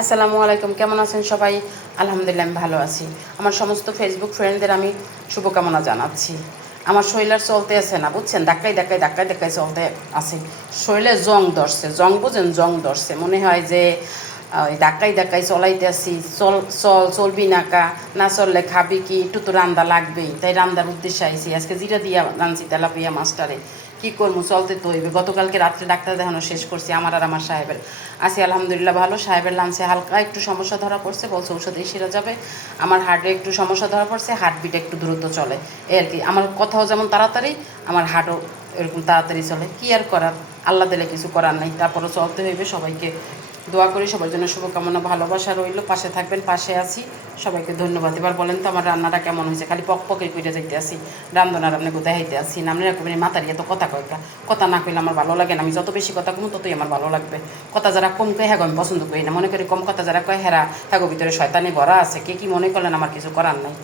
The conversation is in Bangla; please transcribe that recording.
আসসালামু আলাইকুম, কেমন আছেন সবাই? আলহামদুলিল্লাহ আমি ভালো আছি। আমার সমস্ত ফেসবুক ফ্রেন্ডদের আমি শুভকামনা জানাচ্ছি। আমার শরীর চলতে আছে না, বুঝছেন, ধাক্কায় চলতে আছে। শরীরে জং ধরছে, জং বুঝেন, জং ধরছে, মনে হয় যে ওই ধাক্কায় চলাইতে আসি। চলবি না কা, না চললে খাবি কি, একটু তো রান্দা লাগবেই। তাই রান্দার উদ্দেশ্যে আইসি। আজকে জিরা দিয়া রাঁধছি তেলাপিয়া মাছটারে। কী করবো, চলতে তো হইবে। গতকালকে রাত্রে ডাক্তার দেখানো শেষ করছি, আমার আর আমার সাহেবের। আছি আলহামদুলিল্লাহ ভালো। সাহেবের লাঞ্চে হালকা একটু সমস্যা ধরা পড়ছে, বলছে ঔষধেই সেরে যাবে। আমার হার্টে একটু সমস্যা ধরা পড়ছে, হার্টবিট একটু দ্রুত চলে, এই আর কি। আমার কথাও যেমন তাড়াতাড়ি, আমার হার্টও এরকম তাড়াতাড়ি চলে। কী আর করার, আল্লাহ দিলে কিছু করার নাই, তারপরও চলতে হইবে। সবাইকে দোয়া করি, সবার জন্য শুভকামনা, ভালোবাসা রইল। পাশে থাকবেন, পাশে আছি। সবাইকে ধন্যবাদ। এবার বলেন তো আমার রান্নাটা কেমন হয়েছে? খালি পকপকেই করে যাইতে আসি, রান্ধনার আপনাকে দেখাইতে আসি না। আপনারা কবেন মাতারিয়া তো কথা কয়টা, কথা না কইলে আমার ভালো লাগে না। আমি যত বেশি কথা কম ততই আমার ভালো লাগবে। কথা যারা কম কয় হ্যাঁ আমি পছন্দ করি না। মনে করি কম কথা যারা কয় হেরা হ্যাঁ ভিতরে শয়তানি ভরা আছে। কে কি মনে করলেন, আমার কিছু করার নাই।